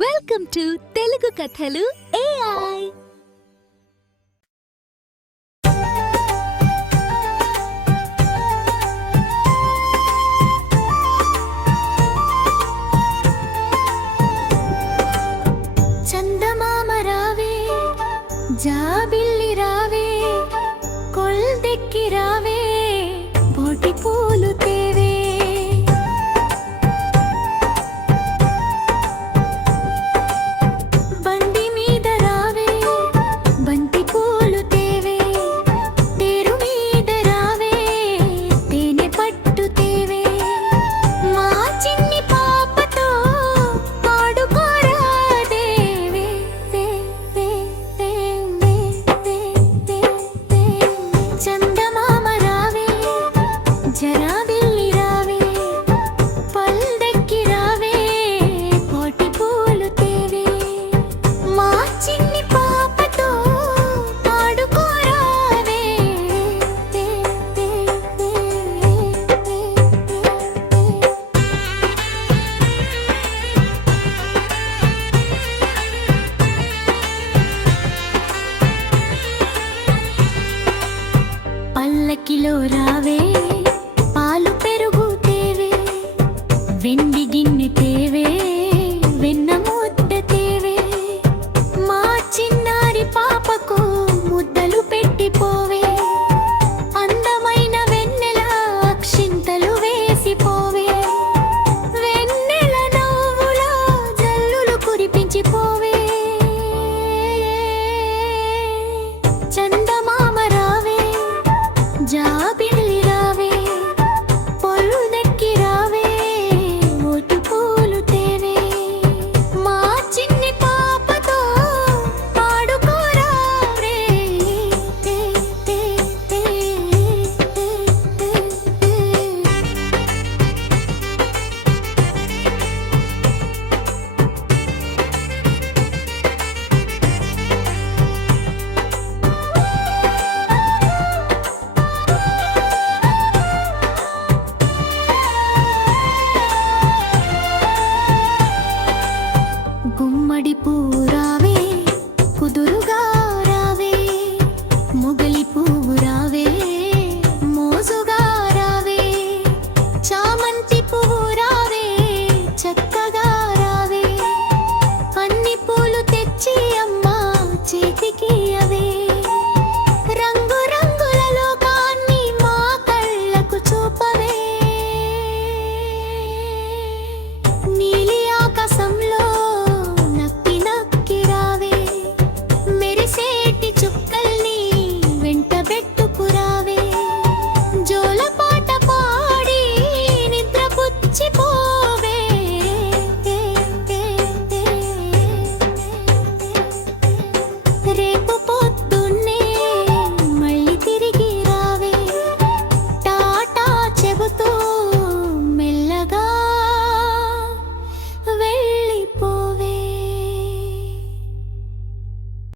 Welcome to Telugu కథలు AI. చందమామ రావే, జాబిల్లి రావే, కొల్దెక్కి రావే, పోటి పూలు తేవే. బండి మీద రావే, బంతి పూలు తేవే, తేరు మీద రావే, తేనె పట్టు తేవే. మా చిన్ని పాపతో ఆడుకోరాదేవే. చందమామ రావే, జరాబిల్లి రావే, పల్దెక్కి రావే, పోటి పూలు తేవే. మా చిన్ని పాపతో ఆడుకోరావే. పల్లకిలో రావే, పాలు పెరుగు తేవే, వెన్న